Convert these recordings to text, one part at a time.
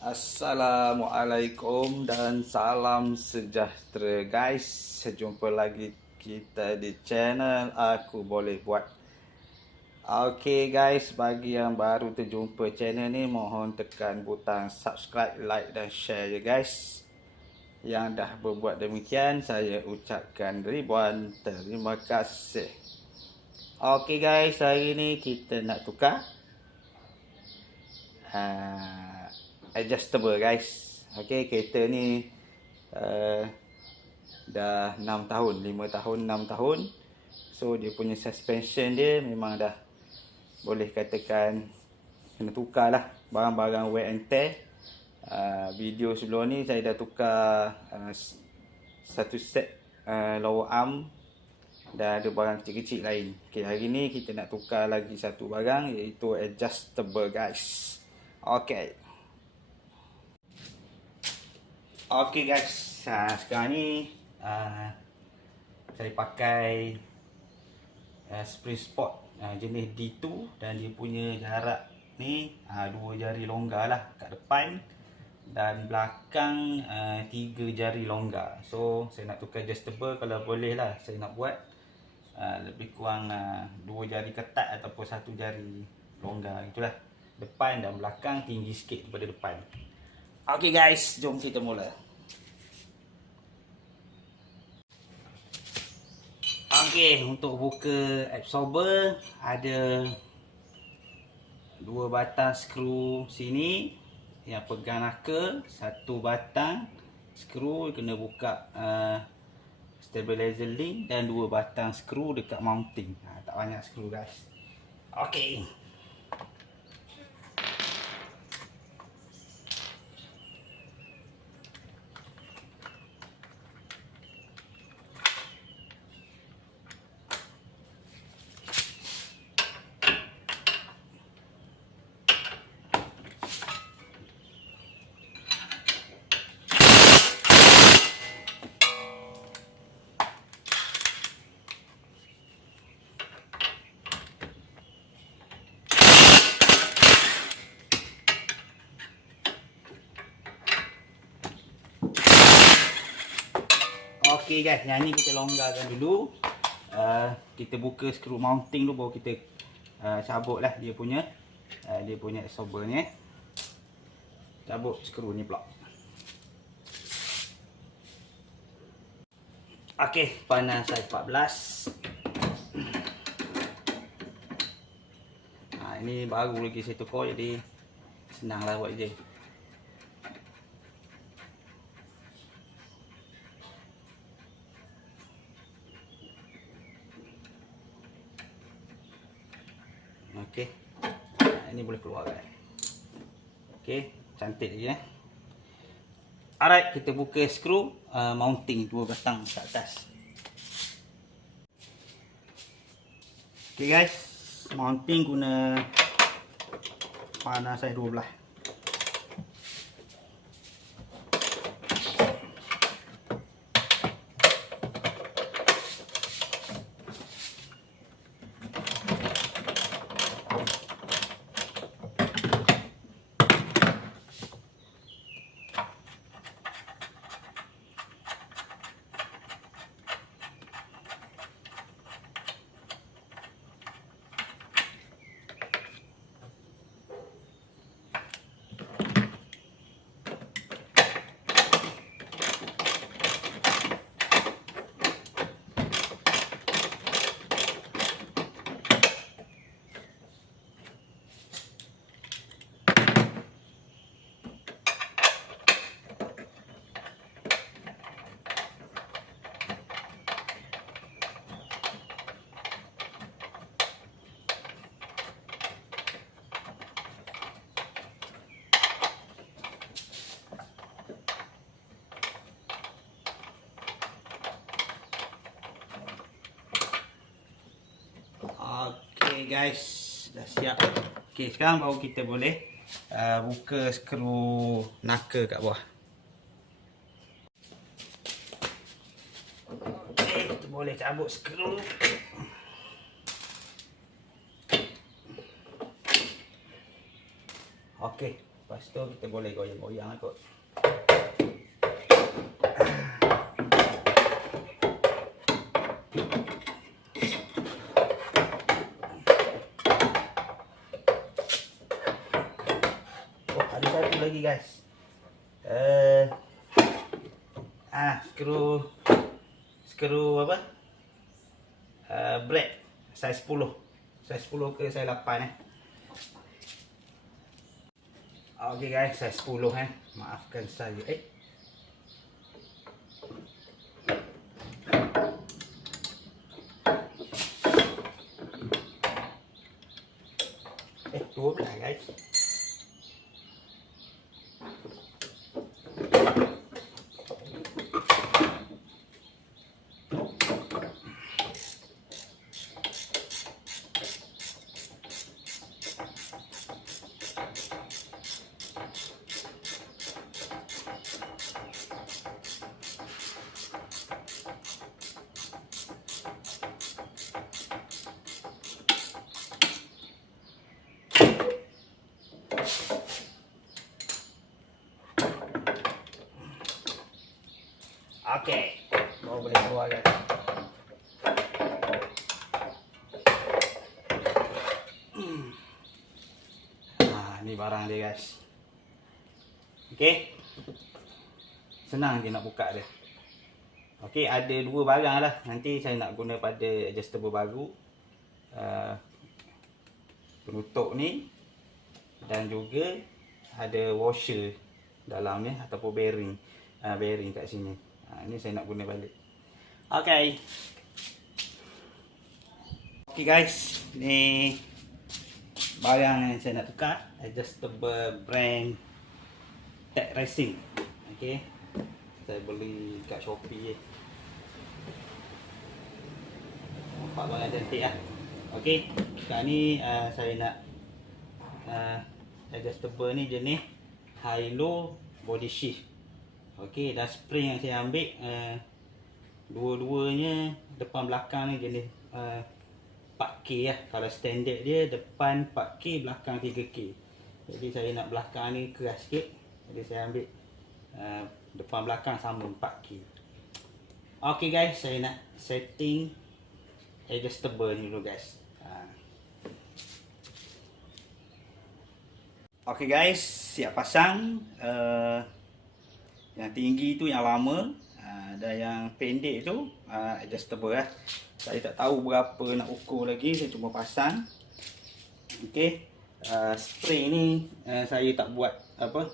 Assalamualaikum dan salam sejahtera guys. Sejumpa lagi kita di channel Aku Boleh Buat. Okay guys, bagi yang baru terjumpa channel ni, mohon tekan butang subscribe, like dan share ya guys. Yang dah berbuat demikian, saya ucapkan ribuan terima kasih. Okay guys, hari ni kita nak tukar adjustable guys. Okay, kereta ni dah 6 tahun, 5 tahun, 6 tahun. So dia punya suspension dia memang dah boleh katakan kena tukar lah. Barang-barang wear and tear. Video sebelum ni saya dah tukar satu set lower arm dan ada barang kecil-kecil lain. Okay, hari ni kita nak tukar lagi satu barang, iaitu adjustable guys. Okay. Okay guys, sekarang ni saya pakai spring sport jenis D2 dan dia punya jarak ni 2 jari longgar lah kat depan dan belakang 3 jari longgar. So saya nak tukar adjustable, kalau boleh lah saya nak buat lebih kurang 2 jari ketat ataupun 1 jari longgar, itulah. Depan dan belakang tinggi sikit daripada depan. Okay guys, jom kita mula. Okay, untuk buka absorber ada 2 batang skru sini yang pegang knuckle, 1 batang skru kena buka stabilizer link dan 2 batang skru dekat mounting. Tak banyak skru guys. Okay. Okay guys, yang ni kita longgarkan dulu. Kita buka skru mounting dulu, baru kita cabut lah dia punya absorber ni. Cabut skru ni pula. Okay, panah saya 14. Ini baru lagi saya tukar, jadi senang lah buat je. Okey, ini boleh keluar kan. Okey, cantik lagi Alright, kita buka skru mounting 2 batang kat atas. Okey guys, mounting guna panah saya 12. Okay guys, dah siap. Okay, sekarang baru kita boleh buka skru knuckle kat bawah. Okay, kita boleh cabut skru. Okay, Lepas tu kita boleh goyang-goyang kot. Oh, ada satu lagi guys. Skru apa? Brad saiz 10. Saiz 10 ke saiz 8 Okey guys, saiz 10 Maafkan saya. Dua belah guys. Okey, baru boleh keluar guys. Ni barang dia guys. Okey, senang je nak buka dia. Okey, ada dua barang lah. Nanti saya nak guna pada adjustable baru, penutup ni, dan juga ada washer dalam ni ataupun bearing, bearing kat sini. Ini saya nak guna balik. Okey. Okey guys, ni barang yang saya nak tukar, adjustable brand Tech Racing. Okey. Saya beli kat Shopee je. Nampak barang cantik lah. Okey, sekarang ni saya nak adjustable ni jenis high-low body shift. Okey, dan spring yang saya ambil dua-duanya depan belakang ni jenis 4K lah. Kalau standard dia depan 4K, belakang 3K. Jadi saya nak belakang ni keras sikit, jadi saya ambil depan belakang sama 4K. Okey guys, saya nak setting adjustable ni dulu guys. Okey guys, siap pasang. Yang tinggi tu yang lama, dan yang pendek tu adjustable lah. Saya tak tahu berapa nak ukur lagi, saya cuma pasang. Okey, spring ni saya tak buat apa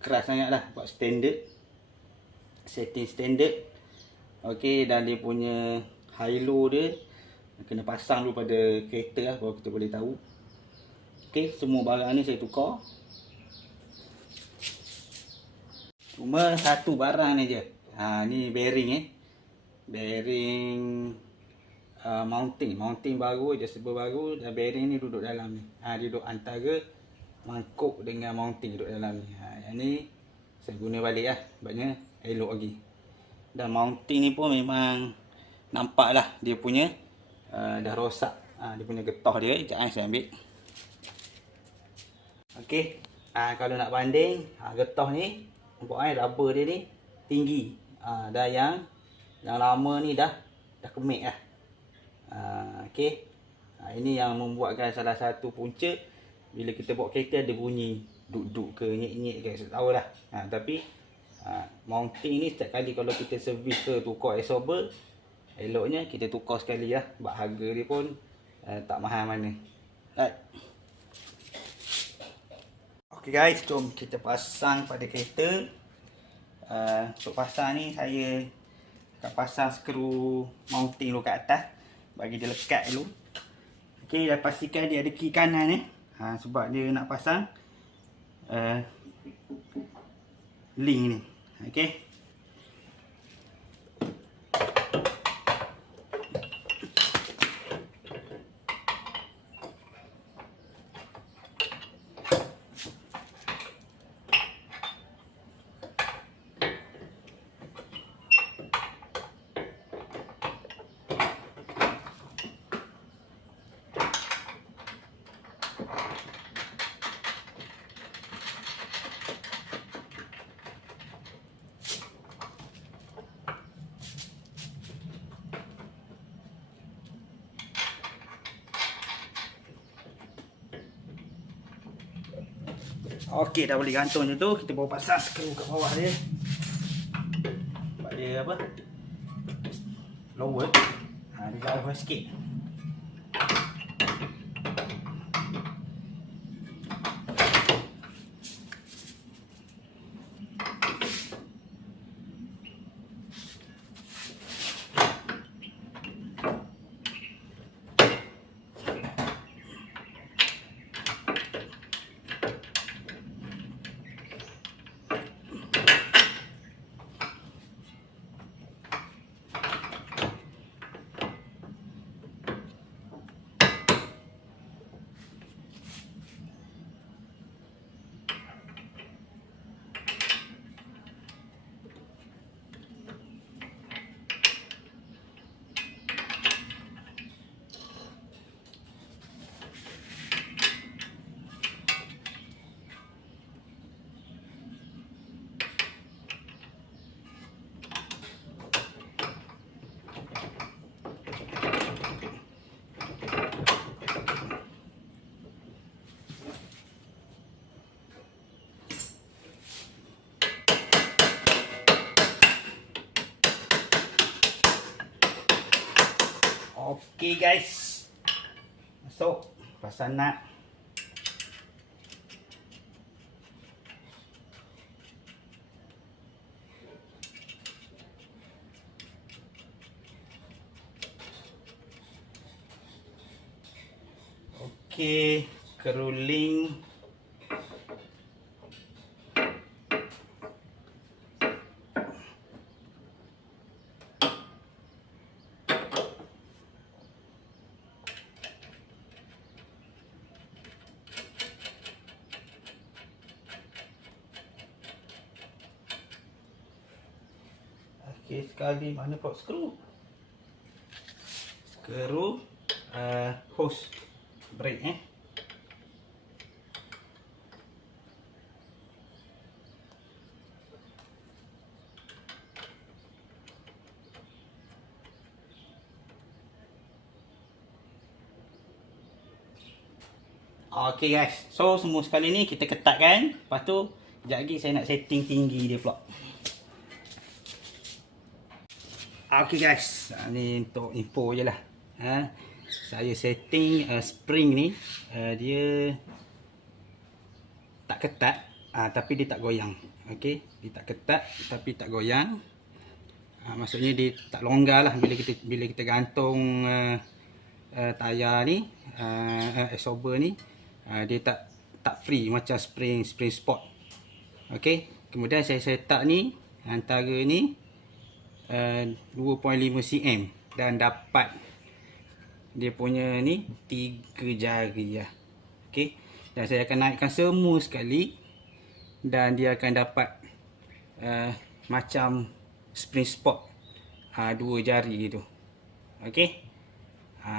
keras sangat lah, buat standard, setting standard. Okey, dan dia punya high-low dia kena pasang dulu pada kereta lah, baru kita boleh tahu. Okey, semua barang ni saya tukar. Cuma satu barang ni je. Ni bearing bearing mounting baru, adjustable baru, dan bearing ni duduk dalam ni. Dia duduk antara mangkuk dengan mounting, duduk dalam ni. Yang ni saya guna balik lah, sebabnya elok lagi. Dan mounting ni pun memang nampak lah dia punya dah rosak. Dia punya getah dia, sekejap saya ambil. Okey, kalau nak banding, getah ni nampak rubber dia ni tinggi. Dan yang lama ni dah kemik lah. Okey. Ini yang membuatkan salah satu punca bila kita bawa kereta ada bunyi duk-duk ke nyek-nyek ke, saya tahu lah. Tapi mounting ni setiap kali kalau kita servis ke tukar absorber, eloknya kita tukar sekali lah, sebab harga dia pun tak mahal mana. Right. Okey guys, jom kita pasang pada kereta. Untuk pasang ni saya akan pasang skru mounting dulu kat atas, bagi dia lekat dulu. Okey, dan pastikan dia ada key kanan ni. Sebab dia nak pasang link ni. Okey. Okey, dah boleh gantung je tu. Kita bawa pasang skru kat bawah dia. Sebab dia apa? Lower. Dia jauh sikit. Okey guys. Masuk. Pasang nut. Okey, keruling. Okey, sekali mana pula skru? Skru hose brake Okey guys, so semua sekali ni kita ketatkan. Lepas tu sekejap lagi saya nak setting tinggi dia pula. Okey guys, ni untuk info je lah. Saya setting spring ni, dia tak ketat, tapi dia tak goyang. Okey, dia tak ketat tapi tak goyang. Maksudnya dia tak longgar lah bila kita gantung tayar ni, absorber ni, dia tak free macam spring sport. Okey, kemudian saya letak ni antara ni 2.5 cm dan dapat dia punya ni 3 jari lah. Okey, dan saya akan naikkan semua sekali dan dia akan dapat macam spring sport 2 jari tu. Okey.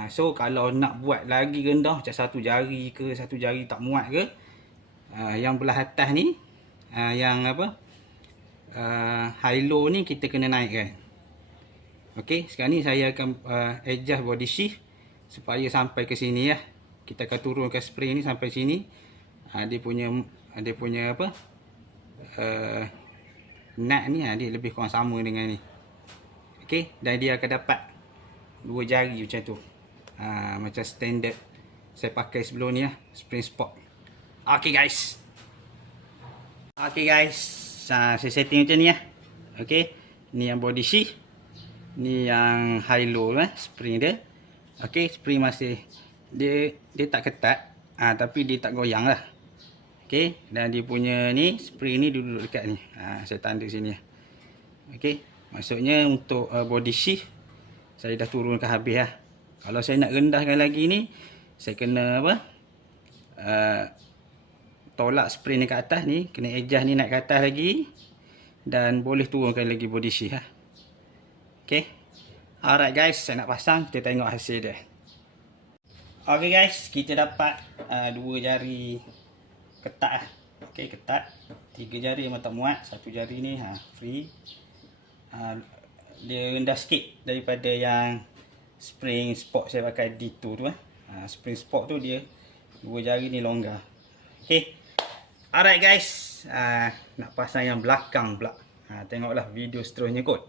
So kalau nak buat lagi rendah macam 1 jari ke, 1 jari tak muat ke, yang belah atas ni, yang apa, high low ni kita kena naikkan. Okey, sekarang ni saya akan adjust body shift supaya sampai ke sini lah. Kita akan turunkan spring ni sampai sini. Dia punya apa, nut ni dia lebih kurang sama dengan ni. Okey, dan dia akan dapat 2 jari macam tu. Macam standard saya pakai sebelum ni lah, spring sport. Okey guys. Okey guys, saya setting macam ni lah. Okey, ni yang body shift, ni yang high low spring dia. Okey, spring masih dia tak ketat, tapi dia tak goyang lah. Okey, dan dia punya ni spring ni duduk dekat ni. Saya tanda sini lah. Okey, maksudnya untuk body shift saya dah turunkan habis lah. Kalau saya nak rendahkan lagi ni, saya kena apa, tolak spring ni ke atas ni, kena adjust ni naik ke atas lagi, dan boleh turunkan lagi body shift lah. Okay, alright guys, saya nak pasang, kita tengok hasil dia. Okay guys, kita dapat 2 jari ketat lah. Okay, ketat. 3 jari memang tak muat, 1 jari ni free. Dia rendah sikit daripada yang spring sport saya pakai D2 tu. Spring sport tu dia 2 jari ni longgar. Okey. Alright guys, nak pasang yang belakang pula. Tengoklah video seterusnya kot.